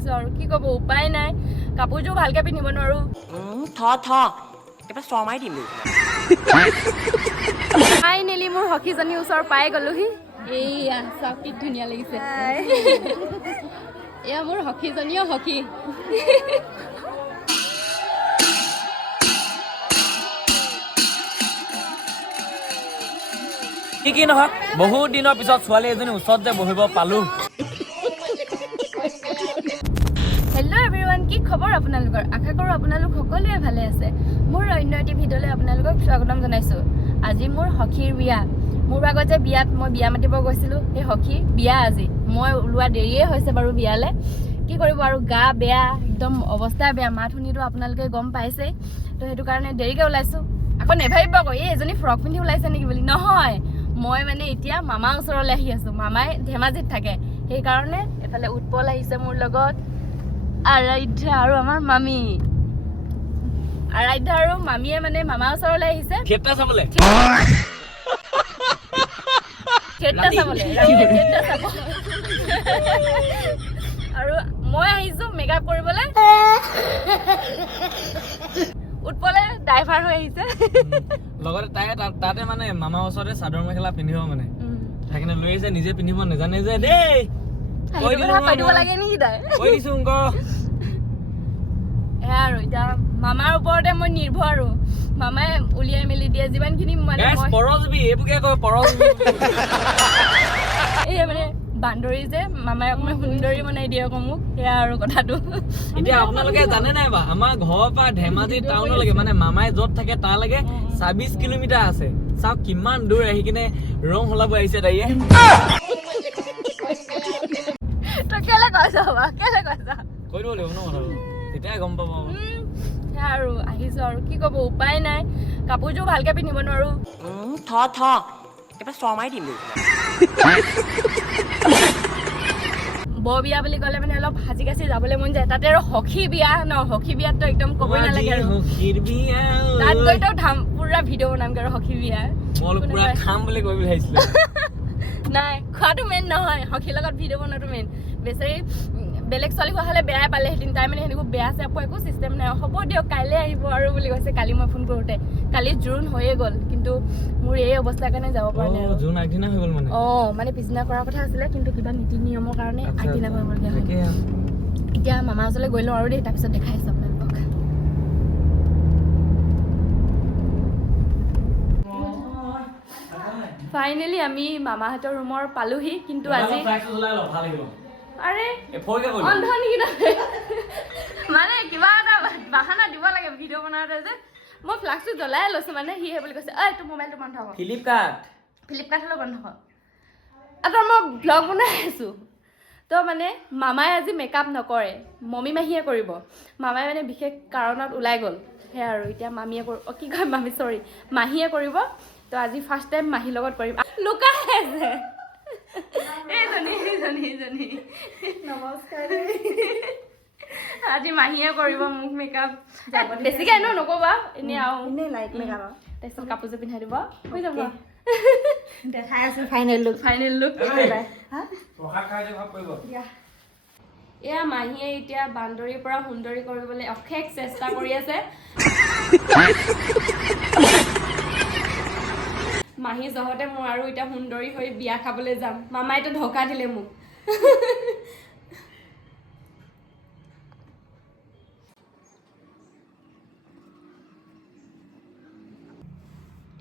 আহিছোঁ আৰু কি ক'ব উপায় নাই কাপোৰযোৰ ভালকৈ পিন্ধিব নোৱাৰোঁ এবাৰ শৰ্মাই দিম ফাইনেলি মোৰ সখীজনীৰ ওচৰ পাই গ'লোহি এইয়া চাওক কি ধুনীয়া লাগিছে এয়া মোৰ সখীজনীও সখী কি নহওক বহুত দিনৰ পিছত ছোৱালী এজনী ওচৰত যে বহিব পালোঁ। হেল্ল' এভৰিৱান, কি খবৰ আপোনালোকৰ? আশা কৰোঁ আপোনালোক সকলোৱে ভালে আছে। মোৰ অন্য এটি ভিডিঅ'লৈ আপোনালোকক স্বাগতম জনাইছোঁ। আজি মোৰ সখীৰ বিয়া। মোৰ আগত যে বিয়াত মই বিয়া মাতিব গৈছিলোঁ, সেই সখীৰ বিয়া আজি। মই ওলোৱা দেৰিয়ে হৈছে বাৰু বিয়ালৈ। কি কৰিব আৰু, গা বেয়া, একদম অৱস্থা বেয়া, মাত শুনিতো আপোনালোকে গম পাইছেই। তো সেইটো কাৰণে দেৰিকৈ ওলাইছোঁ। আকৌ নেভাবিব আকৌ এই এজনী ফ্ৰক পিন্ধি ওলাইছে নেকি বুলি। নহয়, মই মানে এতিয়া মামাৰ ওচৰলৈ আহি আছোঁ। মামাই ধেমাজিত থাকে, সেইকাৰণে এফালে উৎপল আহিছে মোৰ লগত, আৰাধ্যা আৰু আমাৰ মামী। আৰাধ্যা আৰু মামীয়ে মানে মামাৰ ওচৰলৈ আহিছে থিয়েটাৰ চাবলৈ। আৰু মই আহিছোঁ মেকআপ কৰিবলৈ। উৎপলে ড্ৰাইভাৰ হৈ আহিছে। লগতে তাই তাতে মানে মামাৰ ওচৰতে চাদৰ মেখেলা পিন্ধিব মানে সেইকাৰণে লৈ আহিছে, নিজে পিন্ধিব নাজানে যে দেই কৈ দিব লাগে নেকি তাই দিছো এয়া আৰু এতিয়া মামাৰ ওপৰতে মই নিৰ্ভৰ আৰু মামাই উলিয়াই মেলি দিয়ে যিমানখিনি মানে পৰজবি এইবোৰকে কয় পৰজবি এই মানে বান্দৰী যে মামাই অকণমান সুন্দৰী বনাই দিয়ে আকৌ মোক, সেয়া আৰু কথাটো। এতিয়া আপোনালোকে জানে নাই বা আমাৰ ঘৰৰ পৰা ধেমাজি টাউনলৈকে মানে মামাই য'ত থাকে তালৈকে ২৬ কিলোমিটাৰ আছে। চাওক কিমান দূৰ আহি কিনে ৰং সলাব আহিছে তাইয়ে। তই কেলে কৈছ বা, কেলে কৈছ? কৈ দিব লাগিব ন কথাটো, তেতিয়াই গম পাব। সেয়া আৰু আহিছোঁ আৰু কি ক'ব উপায় নাই, কাপোৰযোৰ ভালকৈ পিন্ধিব নোৱাৰোঁ। এবাৰ শৰ্মাই দিম বৰ বিয়া বুলি ক'লে মানে অলপ সাজি কাচি যাবলৈ মন যায়, তাতে আৰু সখী বিয়া ন, সখী বিয়াততো একদম ক'বই নালাগে আৰু। তাত গৈতো পুৰা ভিডিঅ' বনামগৈ আৰু সখী বিয়া। পুৰা খাম বুলি কৈ ভাবিছিলো। নাই, খোৱাটো মেইন নহয়, সখীৰ লগত ভিডিঅ' বনোৱাটো মেইন। বেচাৰি বেলেগ ছোৱালী হোৱা হ'লে বেয়াই পালেহেঁতেন, তাই মানে সেনেকৈ বেয়া চেয়া পোৱা একো চিষ্টেম নাই। হ'ব দিয়ক কাইলৈ আহিব আৰু বুলি কৈছে। কালি মই ফোন কৰোঁতে কালি জোৰোণ হৈয়ে গ'ল, কিন্তু মোৰ এই অৱস্থাৰ কাৰণে যাব পৰা নাই। জোৰোণ আগদিনা হৈ গ'ল মানে? মানে পিছদিনা কৰাৰ কথা আছিলে, কিন্তু কিবা নীতি নিয়মৰ কাৰণে আগদিনা কৰিবলগীয়া হ'ল। এতিয়া মামাৰ ওচৰলৈ গৈ লওঁ আৰু দেই, তাৰপিছত দেখাই আছোঁ আপোনালোকক। ফাইনেলি আমি মামাহঁতৰ ৰুমৰ পালোহি, কিন্তু আজি আৰে অন্ধ নেকি মানে কিবা এটা বাহানা দিব লাগে ভিডিঅ' বনাওঁতে যে। মই ফ্লাক্সটো জ্বলাই লৈছোঁ মানে, সিহে বুলি কৈছে ঐ তোৰ মোবাইলটো বন্ধ হ'ব। ফ্লিপকাৰ্ট হ'লেও বন্ধ হ'ব। আৰু মই ব্লগ বনাই আছোঁ। তো মানে মামাই আজি মেকআপ নকৰে, মমী মাহীয়ে কৰিব। মামাই মানে বিশেষ কাৰণত ওলাই গ'ল, সেয়া আৰু এতিয়া মামীয়ে কি কয় মাহীয়ে কৰিব। তো আজি ফাৰ্ষ্ট টাইম মাহীৰ লগত কৰিম। লুকাই আছে এইজনী নমস্কাৰ। আজি মাহীয়ে কৰিব মোক মেকআপ, বেছিকৈ এনেও নকবা, এনেই আৰু লাইট মেকআপ। তাৰপিছত কাপোৰযোৰ পিন্ধাই দিব, হৈ যাব। দেখাই আছোঁ ফাইনেল লুক। এয়া মাহীয়ে এতিয়া বান্দৰীৰ পৰা সুন্দৰী কৰিবলৈ অশেষ চেষ্টা কৰি আছে। মাহী জহতে মোৰ আৰু এতিয়া সুন্দৰী হৈ বিয়া খাবলৈ যাম। মামাইতো ধকা দিলে মোক।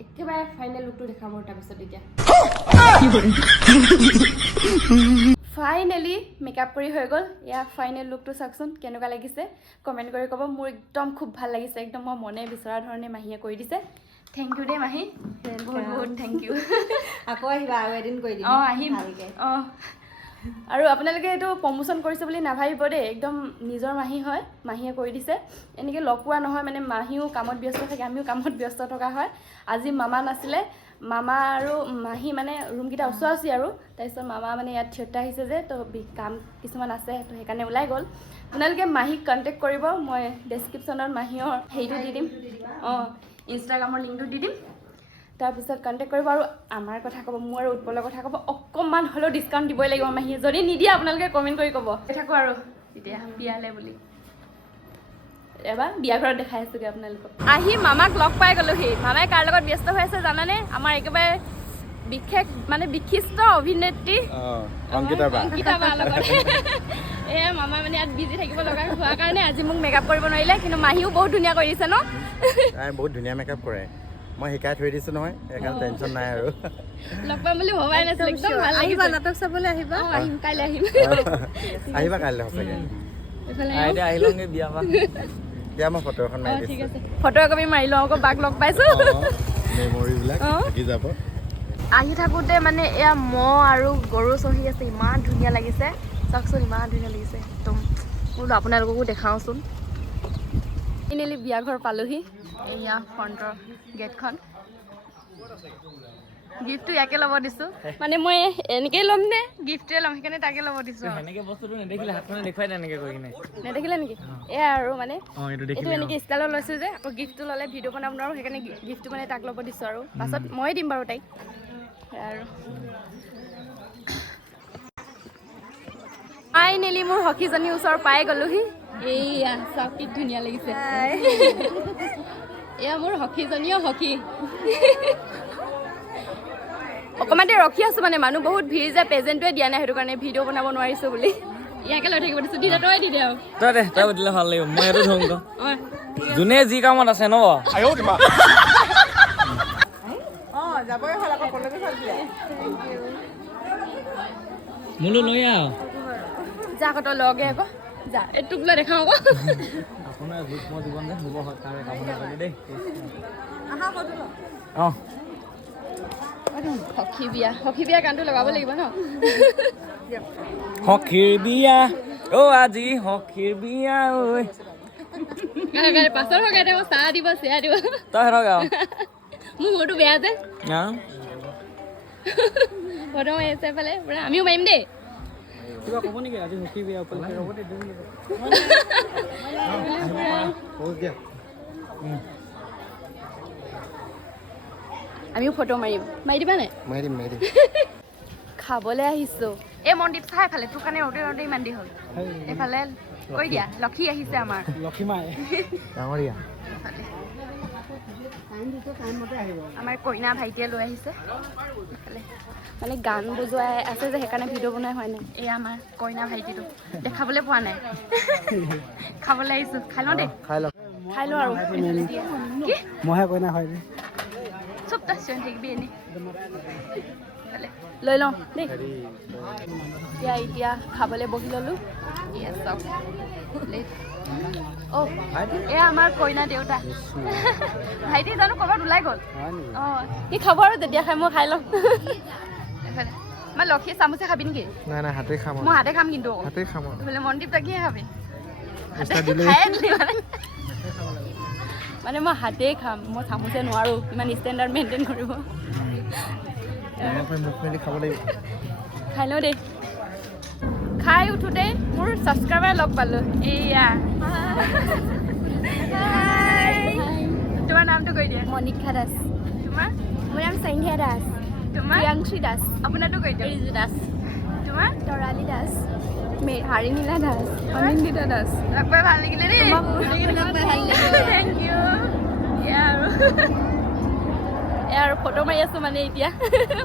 একেবাৰে ফাইনেল লুকটো দেখাম আৰু তাৰপিছত এতিয়া ফাইনেলি মেকআপ কৰি হৈ গ'ল। এয়া ফাইনেল লুকটো চাওকচোন কেনেকুৱা লাগিছে, কমেণ্ট কৰি ক'ব। মোৰ একদম খুব ভাল লাগিছে, একদম মই মনে বিচৰা ধৰণে মাহীয়ে কৰি দিছে। থেংক ইউ দেই মাহী, বহুত বহুত থেংক ইউ। আকৌ আহিবা আৰু এদিন কৰি দিম। আহিম ভালকৈ। আৰু আপোনালোকে এইটো প্ৰমোশ্যন কৰিছে বুলি নাভাবিব দেই, একদম নিজৰ মাহী হয়, মাহীয়ে কৰি দিছে। এনেকৈ লগ পোৱা নহয় মানে, মাহীও কামত ব্যস্ত থাকে, আমিও কামত ব্যস্ত থকা হয়। আজি মামা নাছিলে, মামা আৰু মাহী মানে ৰুমকেইটা ওচৰা-ওচৰি আৰু। তাৰপিছত মামা মানে ইয়াত থিয়েটাৰ আহিছে যে, তো কাম কিছুমান আছে, তো সেইকাৰণে ওলাই গ'ল। আপোনালোকে মাহীক কণ্টেক্ট কৰিব, মই ডেছক্ৰিপশ্যনত মাহীৰ হেৰিটো দি দিম, ইনষ্টাগ্ৰামৰ লিংকটো দি দিম। তাৰপিছত কণ্টেক্ট কৰিব আৰু আমাৰ কথা ক'ব, মোৰ আৰু উৎপলৰ কথা ক'ব। অকণমান হ'লেও ডিছকাউণ্ট দিবই লাগিব মাহীয়ে, যদি নিদিয়ে আপোনালোকে কমেণ্ট কৰি ক'ব। থাকোঁ আৰু তেতিয়া বিয়ালে বুলি এবাৰ বিয়া ঘৰত দেখাই আছোগে আপোনালোকক আহি মামাক লগ পাই গ'লোহি মামাই কাৰ লগত ব্যস্ত হৈ আছে জানানে আমাৰ একেবাৰে বিশেষ মানে বিশিষ্ট অভিনেত্ৰী অংকিতা বাৰ লগত এয়া মামা মানে ইয়াত বিজি থাকিব লগা হোৱাৰ কাৰণে আজি মোক মেকআপ কৰিব নোৱাৰিলে কিন্তু মাহীও বহুত ধুনীয়া কৰি দিছে ন তাই বহুত ধুনীয়া মেকআপ কৰে মই শিকাই থৈ দিছো নহয় সেইকাৰণে টেনশ্যন নাই আৰু লগ পাম বুলি ভবাই নাছিলো একদম ভাল আহিবা লাগিছে নাটক চাবলৈ আহিবা আহিম কাইলৈ আহিম আহিবা কাইলৈ সঁচাকৈ এইফালে এতিয়া আহি লওঁগে বিয়া পৰা এতিয়া মই ফটো এখন মাৰি ঠিক দিছোঁ আছে ফটো একপি মাৰি লওঁ আকৌ বাক লগ পাইছো মেমৰিবিলাক থাকি যাব আহি থাকোঁতে মানে এয়া মহ আৰু গৰু চহি আছে ইমান ধুনীয়া লাগিছে চাওকচোন ইমান ধুনীয়া লাগিছে একদম বোলো আপোনালোককো দেখাওঁচোন এনেলি বিয়া ঘৰ পালোহি এয়া ফ্ৰণ্টৰ গেটখন গিফ্টটো ইয়াকে ল'ব দিছোঁ মানে মই এনেকেই ল'ম নে গিফ্টটোৱে ল'ম সেইকাৰণে তাকে ল'ব দিছোঁ সেনেকে বস্তুটো নেদেখিলে হাতখনে দেখুৱাই তেনেকে কৰি কিনে নেদেখিলে নেকি এয়া আৰু মানে এইটো এইটো এনেকৈ ষ্টাইলত লৈছোঁ যে আকৌ গিফ্টটো ল'লে ভিডিঅ' বনাব নোৱাৰোঁ সেইকাৰণে গিফ্টটো মানে তাক ল'ব দিছোঁ আৰু পাছত ময়ে দিম বাৰু তাইক আৰু ফাইনেলি মোৰ সখীজনীৰ ওচৰ পাই গ'লোহি এইয়া চাওক কি ধুনীয়া লাগিছে এয়া মোৰ সখীজনীও সখী অকণমান দেৰি ৰখি আছোঁ মানে মানুহ বহুত ভিৰ যে প্ৰেজেণ্টটোৱে দিয়া নাই সেইটো কাৰণে ভিডিঅ' বনাব নোৱাৰিছোঁ বুলি ইয়াকে লৈ থাকিব দিছোঁ দিলে তই দি দে আৰু তই দিলে ভাল লাগিব মই এইটো ধৰোঁ যোনে যি কামত আছে ন যাবই হ'ল আকৌ কলেজে চাইছিলে মোলৈ লৈ আহ যা আকৌ তই লগে আকৌ যা এইটোক লৈ দেখাওঁ আকৌ আপোনাৰ যুগ্ম জীৱন যে শুভ তাৰে কামনা কৰিলোঁ দেই অঁ সখী বিয়া গানটো লগাব লাগিব ন সখীৰ বিয়া অ' আজি সখীৰ বিয়া ঐ পাছৰ সকাই তেওঁ চাহ দিব চেয়া দিব তই হেৰক আৰু মোৰ মোৰটো বেয়া যে ফটো মাৰি আছে এফালে পুৰা আমিও মাৰিম দেই কিবা ক'ব নেকি আজি সখীৰ বিয়া উপলক্ষে হ'ব দেই আমিও ফটো মাৰিম মাৰি দিবা নাই মাৰি দিম খাবলৈ আহিছোঁ এই মনদীপ চাহ এফালে তোৰ কাৰণে ৰওঁতে ৰওঁতে ইমান দেৰি হ'ল এইফালে কৈ দিয়া লক্ষী আহিছে আমাৰ লক্ষীমাই ডাঙৰীয়া আমাৰ কইনা ভাইটিয়ে লৈ আহিছে এইফালে মানে গান বজোৱাই আছে যে সেইকাৰণে ভিডিঅ' বনাই হোৱা নাই এয়া আমাৰ কইনা ভাইটিটো দেখাবলৈ পোৱা নাই খাবলৈ আহিছোঁ খাই লওঁ দেই খাই লওঁ আৰু কি মহে কইনা হয় চব তাত চিঞৰি থাকিবি এনেই লৈ লওঁ দেই এতিয়া খাবলৈ বহি ল'লোঁ এয়া চাওক অ' এয়া আমাৰ কইনা দেউতা ভাইটি জানো ক'ৰবাত ওলাই গ'ল অঁ কি খাব আৰু যেতিয়া খাই মই খাই ল'ম এইফালে মই লক্ষী চামুচে খাবি নেকি নাই নাই হাতে খাম মই হাতে খাম কিন্তু হাতে খাম এইফালে মনদীপ তই কিহে খাবি খায়ে দিলি মানে মই হাতেই খাম মই চামুচে নোৱাৰোঁ ইমান ষ্টেণ্ডাৰ্ড মেইনটেইন কৰিব মুখ মেলি খাব লাগিব খাই লওঁ দেই খাই উঠোঁতে মোৰ ছাবস্ক্ৰাইবাৰ লগ পালোঁ এয়া তোমাৰ নামটো কৈ দিয়া মনিকা দাস তোমাৰ মোৰ নাম সন্ধ্যা দাস তোমাৰ প্ৰিয়াংশী দাস আপোনাৰটো কৈ দিয়া ৰিজু দাস তোমাৰ তৰালী দাস হাৰিনীলা দাস অনিন্দিতা দাস লগ পাই ভাল লাগিলে দেই থেংক ইউ এয়া আৰু ফটো মাৰি আছোঁ মানে এতিয়া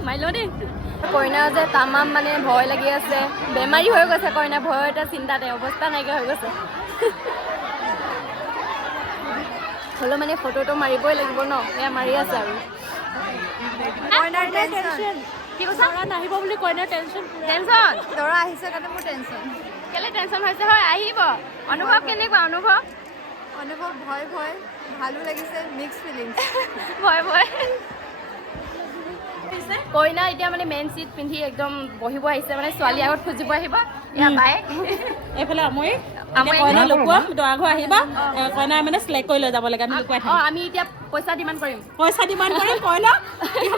মাৰি লওঁ দেই কইনা যে তামাম মানে ভয় লাগি আছে বেমাৰী হৈ গৈছে কইনা ভয় এটা চিন্তাতে অৱস্থা নাইকিয়া হৈ গৈছে হ'লেও মানে ফটোটো মাৰিবই লাগিব ন এয়া মাৰি আছে আৰু কি কৈছা নাহিব বুলি কইনাৰ টেনশ্যন দৰা আহিছে কাৰণে মোৰ টেনশ্যন কেলে টেনশ্যন হৈছে হয় আহিব অনুভৱ কেনেকুৱা অনুভৱ ভয় ভালো লাগিছে মিক্স ফিলিংছ ভয় কইনা এতিয়া মানে মেইন চিট পিন্ধি একদম বহিব আহিছে মানে ছোৱালী আগত খুজিব আহিব এয়া বাই এইফালে কইনা লুকুৱাম দৰা ঘৰ আহিবা কইনা মানে চিলেক্ট কৰি লৈ যাব লাগে আমি লুকুৱাই অঁ আমি এতিয়া পইচা ডিমাণ্ড কৰিম কইনা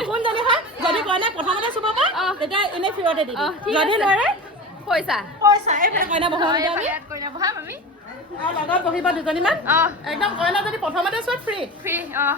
কোনজনী হয় যদি কইনা প্ৰথমতে চুব পায় তেতিয়া এনেই ফিৰতে দি দিম যদি নোৱাৰে পইচা এইফালে কইনা বহাম আমি ইয়াত কইনা বহাম আমি আৰু লগত বহিবা দুজনীমান অঁ একদম কইনা যদি প্ৰথমতে চোৱা ফ্ৰী ফ্ৰী অঁ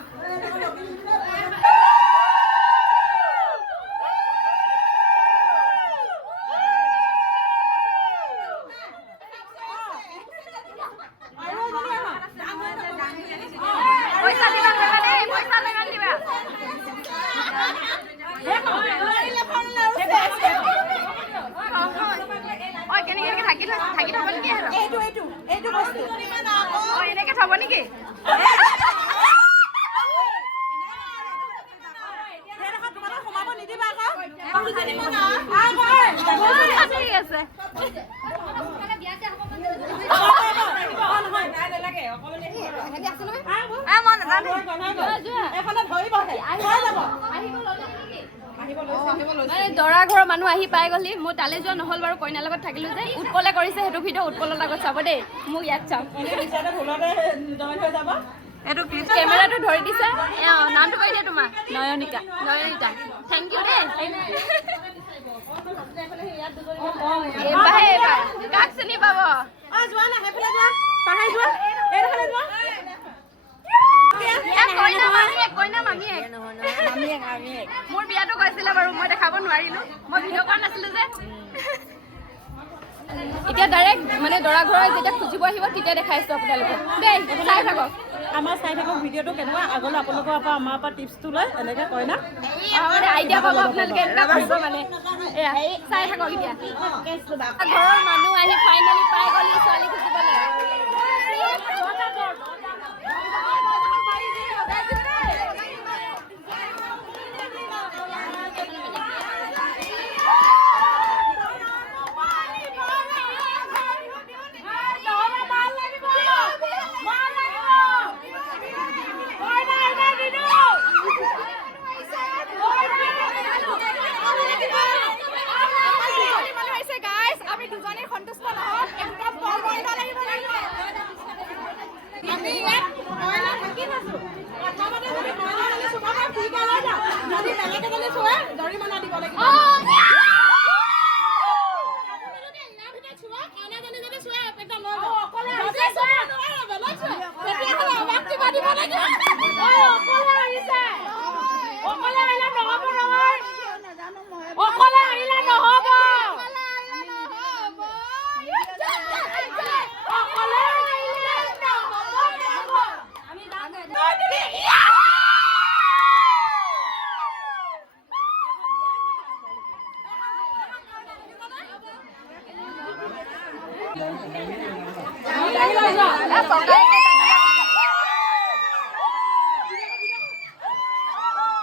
নেকি তোমালোক সোমাব নিদিবা আকৌ ঠিক আছে দৰা ঘৰৰ মানুহ আহি পাই গ'লি মোৰ তালৈ যোৱা নহ'ল বাৰু কইনাৰ লগত থাকিলো যে উৎপলে কৰিছে সেইটো ভিডিঅ' উৎপলৰ লগত চাব দেই মোক ইয়াত চাম কেমেৰাটো ধৰি দিছে নামটো কৈ দিয়া তোমাৰ নয়নিকা থেংক ইউ দেই কাক চিনি পাব মোৰ বিয়াটো কৈছিলে বাৰু মই দেখাব নোৱাৰিলো মই ভিডিঅ' কৰা নাছিলো যে এতিয়া ডাইৰেক্ট মানে দৰা ঘৰৰ যেতিয়া খুজিব আহিব তেতিয়া দেখাইছো আপোনালোকে দেই চাই থাকক আমাৰ চাই থাকক ভিডিঅ'টো কেনেকুৱা আগলৈ আপোনালোকৰ পৰা আমাৰ পৰা টিপছটো লয় এনেকৈ কয় না আইডিয়া পাব আপোনালোকে এনেকুৱা কৰিব মানে এয়া চাই থাকক এতিয়া ঘৰৰ মানুহ আহি ফাইনেলি পাই গ'লি ছোৱালী খুজিবলৈ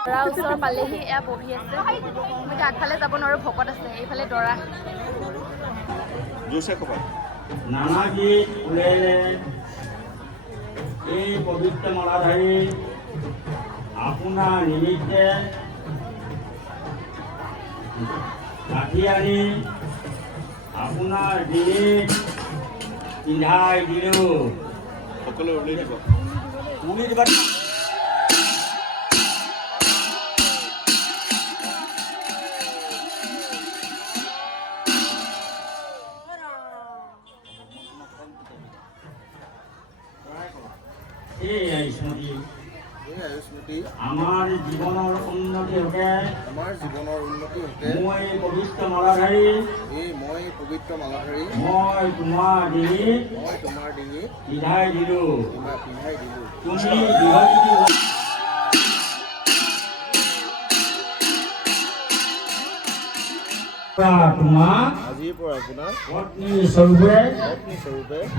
দৰা ওচৰ পালেহি এয়া বহি আছে মই এতিয়া আগফালে যাব নোৱাৰো ভকত আছে এইফালে দৰা নানা গীত উলিয়াইলে এই পবিত্ৰ মালাধাৰী আপোনাৰ নিমিত্তে গাঁঠি আনি আপোনাৰ ডিঙিত পিন্ধাই দিলোঁ সকলোৱে উলিয়াই দিব উলিয়াই দিবা আমাৰ জীৱনৰ উন্নতি হকে মই পবিত্ৰ মালাধাৰী মই তোমাৰ ডিঙিত পিন্ধাই দিলোঁ তুমি বিভক্তি তোমাক আজিৰ পৰা আপোনাৰ পত্নী স্বৰূপে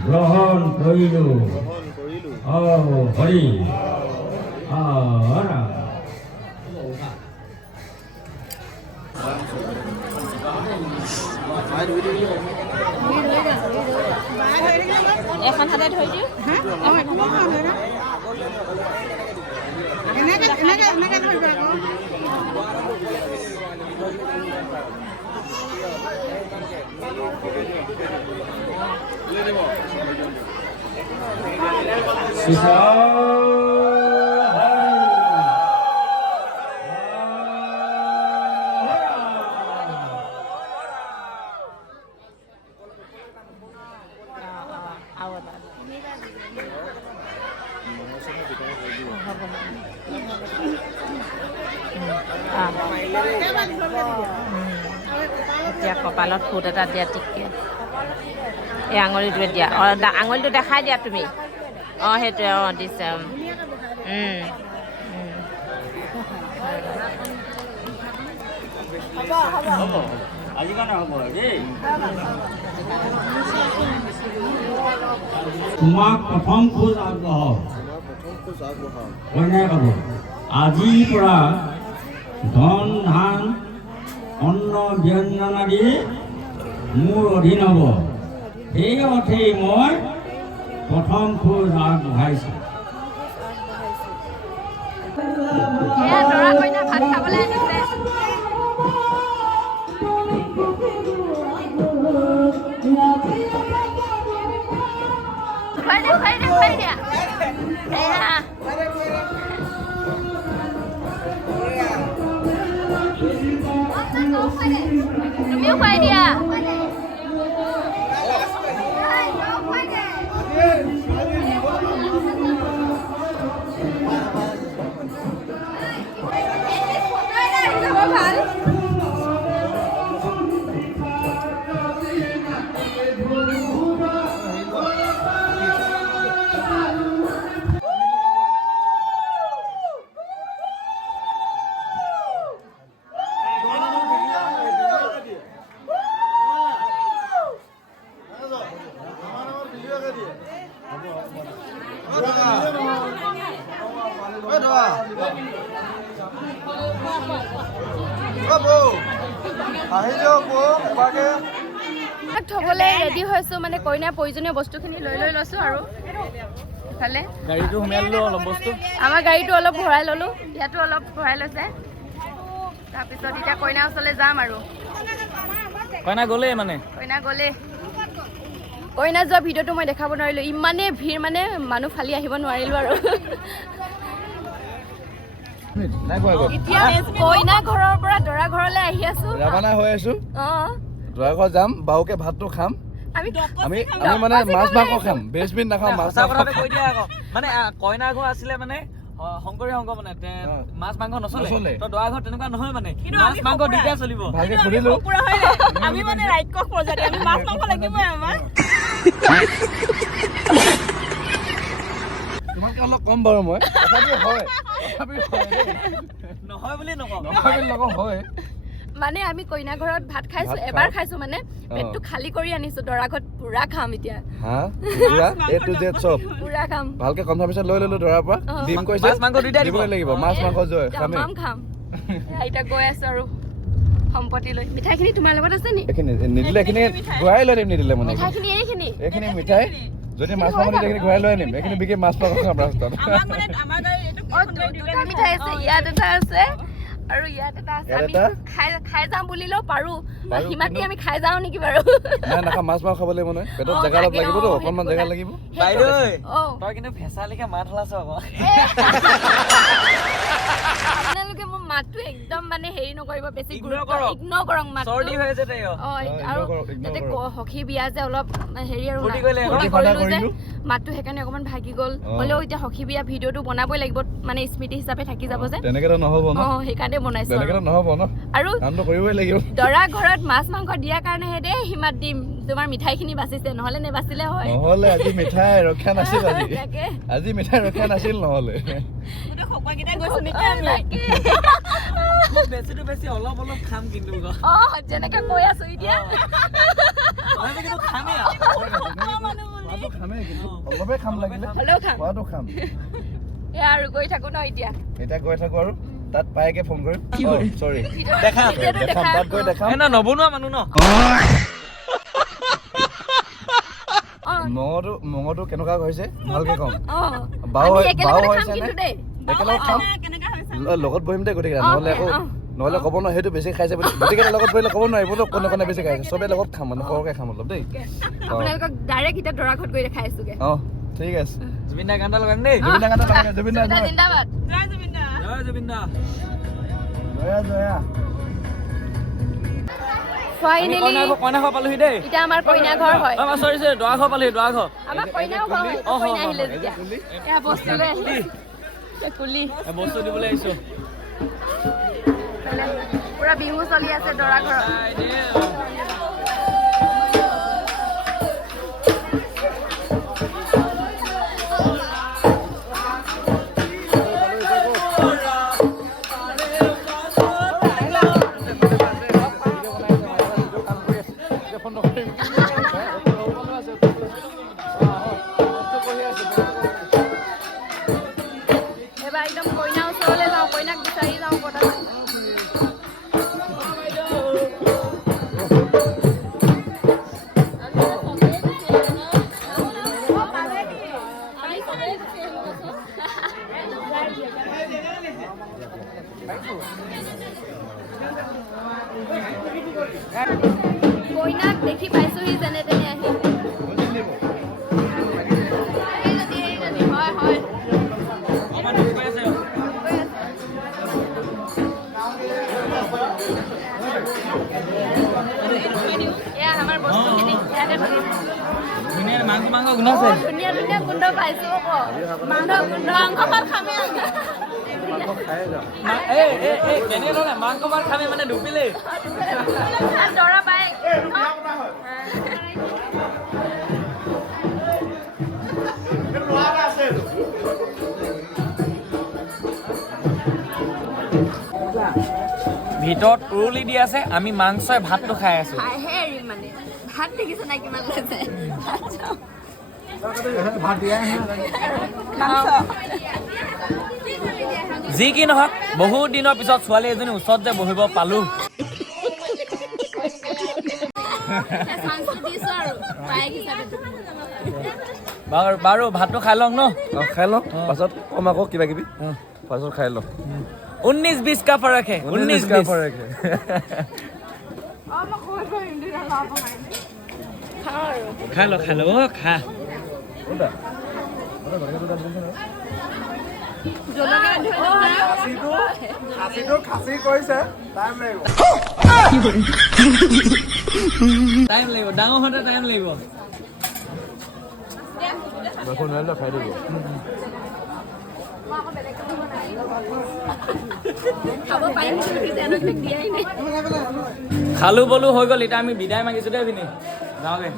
গ্ৰহণ কৰিলোঁ হৰি এখন হাতে ধৰি দিওঁ এতিয়া কপালত ফুট এটা দিয়া টিককে এই আঙুলিটোৱে দিয়া আঙুলিটো দেখাই দিয়া তুমি সেইটোৱে দিছে আজি কাৰণে হ'ব দেই তোমাক প্ৰথম খোজ আগবঢ়াওঁ কইনাই ক'ব আজিৰ পৰা ধন ধান অন্ন ব্যঞ্জন আদি মোৰ অধীন হ'ব সেই অৰ্থেই মই প্ৰথম খোজ আগবঢ়াইছোঁ এয়া দৰা কইনা ভাত খাবলৈ আনিছে খুৱাই দিয়া এয়া তুমিও খুৱাই দিয়া থবলৈ ৰেডি হৈছোঁ মানে কইনাৰ প্ৰয়োজনীয় বস্তুখিনি লৈ লৈছোঁ আৰু ইফালে গাড়ীটো সোমাই ল'লো অলপ বস্তু আমাৰ গাড়ীটো অলপ ভৰাই ল'লোঁ ইয়াতো অলপ ভৰাই লৈছে তাৰপিছত এতিয়া কইনাৰ ওচৰলৈ যাম আৰু কইনা গ'লেই মানে কইনা গ'লে কইনা যোৱা ভিডিঅ'টো মই দেখাব নোৱাৰিলোঁ ইমানেই ভিৰ মানে মানুহ ফালি আহিব নোৱাৰিলোঁ আৰু এতিয়া কইনা ঘৰৰ পৰা দৰা ঘৰলৈ আহি আছোঁ ৰাওনা হৈ আছো অঁ দৰা ঘৰ যাম বাহুকে ভাতটো খাম আমি আমি মানে মাছ মাংস খাম ভেজ বিন নাখাওঁ মাছ সঁচা মাংস কথাটো কৈ দিয়া আকৌ মানে কইনা ঘৰ আছিলে মানে শংকৰী সংঘ মানে মাছ মাংস নচলে তো দৰা ঘৰ তেনেকুৱা নহয় মানে মাছ মাংস দুইটাই চলিব ভালকে সুধিলো আমি মানে ৰাক্ষস প্ৰজাতি আমি মাছ মাংস লাগিবই আমাক তোমাতকে অলপ কম বাৰু মই তথাপিও হয় দেই। নহয় বুলি নকওঁ নহয় বুলি নকওঁ হয় মানে আমি কইনা ঘৰত ভাত খাইছোঁ এবাৰ খাইছোঁ মানে পেটটো খালী কৰি আনিছোঁ দৰা ঘৰত পুৰা খাম এতিয়া হা পুৰা A to Z চব পুৰা খাম ভালকে কনফাৰ্মেশ্যন লৈ ললো দৰাৰ পৰা দিম কৈছে মাছ মাংস দুইটাই দিব দিবই লাগিব মাছ মাংস জয় খামে তামাম খাম এতিয়া গৈ আছোঁ আৰু সম্পত্তি লৈ মিঠাইখিনি তোমাৰ লগত আছে নি এইখিনি নিদিলে এইখিনি ঘূৰাই লৈ দিম নিদিলে মানে মিঠাইখিনি এইখিনি এইখিনি মিঠাই যদি মাছ মাংস নিদিলে এইখিনি ঘূৰাই লৈ আনিম এইখিনি বিকি মাছ মাংস খাম ৰাস্তাত আমাক মানে আমাৰ গাড়ী এইটো দুটা মিঠাই আছে ইয়াত এটা আছে আৰু ইয়াত এটা আছে ইয়াত আমি এটা? খাই যাম বুলিলেও পাৰোঁ পাৰোঁ, সিমানটি কিন্তু- আমি খাই যাওঁ নেকি বাৰু নাই নাখাম মাছ মাংস খাব লাগিব নহয় পেটত জেগা অলপ লাগিবতো অকণমান জেগা লাগিব বাইদেউ অঁ তই কিন্তু ফেঁচালিকে মাত হলাছ আকৌ আপোনালোকে মোৰ মাতটো একদম মানে হেৰি নকৰিব বেছি Ignore কৰক। ইগনৰ কৰক মাতটো চৰ্দি হৈ আছে তাই অঁ আৰু যাতে সখী বিয়া যে অলপ হেৰি আৰু ফূৰ্তি কৰিলে আকৌ। ফূৰ্তি ফাৰ্তা কৰিলোঁ যে কৰিলোঁ। মাতটো সেইকাৰণে অকণমান ভাগি গ'ল অঁ। হ'লেও এতিয়া সখী বিয়া ভিডিঅ'টো বনাবই লাগিব মানে স্মৃতি হিচাপে থাকি যাব যে তেনেকেতো নহ'ব ন অঁ সেইকাৰণে বনাইছোঁ তেনেকেতো আৰু। নহ'ব ন আৰু কামটো কৰিবই লাগিব দৰা ঘৰত মাছ মাংস দিয়াৰ কাৰণেহে দেই হিমাত দিম তোমাৰ মিঠাইখিনি বাচিছে নহ'লে নেবাচিলে হয় নহ'লে আজি মিঠাই ৰক্ষা নাছিল আজি তাকে আজি মিঠাই ৰক্ষা নাছিল নহ'লে গোটেই সকলোকেইটাই গৈছোঁ নেকি আমি তাকে বেছিটো বেছি অলপ অলপ খাম কিন্তু অঁ যেনেকে কৈ আছো এতিয়া তহঁতে কিন্তু খামেই আৰু খোৱাটো খামেই কিন্তু অলপে খাম লাগিলে হ'লেও খাম খোৱাটো খাম এয়া আৰু গৈ থাকো ন এতিয়া এতিয়া গৈ থাকো আৰু তাত পাইকে ফোন কৰিম চৰি দেখাম ভিডিঅ'টো দেখাম দেখাম। তাত গৈ দেখাম এই ন নবনোৱা মানুহ ন অঁ মঙহটো কেনেকুৱা হৈছে ভালকে কম অঁ বাও আমি বাও একেলগতে খাম হৈছে নে কিন্তু দেই একেলগে খাম কেনেকা হৈছে লগত বহিম দে গোটেইকেইটা অঁ, নহ'লে আকৌ অঁ। নহ'লে ক'ব নহয় সেইটো বেছি খাইছে বুলি গোটেইকেইটা লগত বহিলে ক'ব নোৱাৰিব ন কোনে কোনে বেছি খাইছে চবে লগত খাম মানে সৰহকৈ খাম অলপ দেই আপোনালোকক ডাইৰেক্ট এতিয়া দৰা ঘৰত গৈ দেখাইছোগে অঁ ঠিক আছে জুবিন দা গান এটা লগাম দেই জুবিন দা গান এটা লগাই, জুবিন দা জয় জিন্দাবাদ জয় জুবিন দা জয় জুবিন দা জয়া জয়া ফাইনেলি কইনা ঘৰ পালোহি দেই এতিয়া আমাৰ কইনা ঘৰ হয় চৰি দৰা ঘৰ পালোহি দৰা ঘৰ আমাৰ কইনাও ঘৰ হয় অঁ, কইনা অঁ, আহিলে অঁ, যেতিয়া এয়া বস্তু লৈ আহিলে কুলি বস্তু দিবলৈ আহিছো পুৰা বিহু চলি আছে দৰা ঘৰত ইয়াতে বহি ধুনীয়া মাংস গোন্ধ আছে ধুনীয়া ধুনীয়া গোন্ধ পাইছো আকৌ মাংস ভাত খামেই কেনেধৰণে মাংস ভাত খাবি মানে ডুবিলে দৰা পাই ভিতৰত উৰুলি দি আছে আমি মাংসই ভাতটো খাই আছো খাইহে এৰিম মানে ভাত দেখিছে নাই কিমান লৈছে যি কি নহওক বহুত দিনৰ পিছত ছোৱালী এজনী ওচৰত যে বহিব পালো বাৰু ভাতটো খাই লওঁ ন খাই লওঁ পাছত কম আকৌ কিবা কিবি পাছত খাই লওঁ 19-20 का फर्क है 19-20 का फर्क है खा लो खा টাইম লাগিব ডাঙৰ হওঁতে টাইম লাগিব খাই দিব খালো বলো হৈ গ'ল এতিয়া আমি বিদায় মাগিছো দেই পিনি যাওঁগে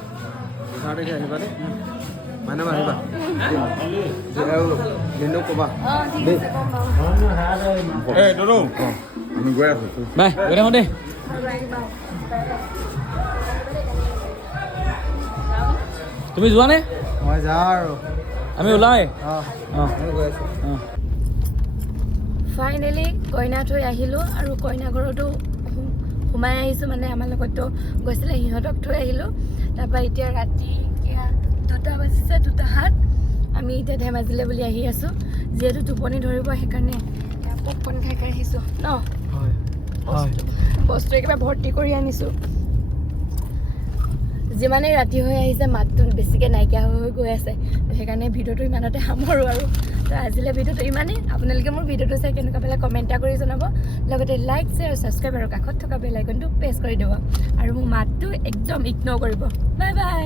আহিবা দেই মানে আহিবা ভিনদেউ ক'বা আমি গৈ আছো বাই গৈ থাকোঁ দেই তুমি যোৱা নে মই যাওঁ আৰু আমি ওলাওঁৱে গৈ আছো ফাইনেলি কইনা থৈ আহিলোঁ আৰু কইনা ঘৰতো সোমাই আহিছোঁ মানে আমাৰ লগতো গৈছিলে সিহঁতক থৈ আহিলোঁ তাৰপৰা এতিয়া ৰাতি 2টা বাজিছে 2:07 আমি এতিয়া ধেমাজিলৈ বুলি আহি আছোঁ যিহেতু টোপনি ধৰিব সেইকাৰণে পপকৰ্ণ খাই আহিছোঁ ন বস্তু একেবাৰে ভৰ্তি কৰি আনিছোঁ যিমানেই ৰাতি হৈ আহিছে মাতটো বেছিকৈ নাইকিয়া হৈ গৈ আছে সেইকাৰণে ভিডিঅ'টো ইমানতে সামৰোঁ আৰু তো আজিলৈ ভিডিঅ'টো ইমানেই আপোনালোকে মোৰ ভিডিঅ'টো চাই কেনেকুৱা পালে কমেণ্ট এটা কৰি জনাব লগতে লাইক শ্বেয়াৰ ছাবস্ক্ৰাইব আৰু কাষত থকা বেল আইকনটো প্ৰেছ কৰি দিব আৰু মোৰ মাতটো একদম ইগন'ৰ কৰিব বাই বাই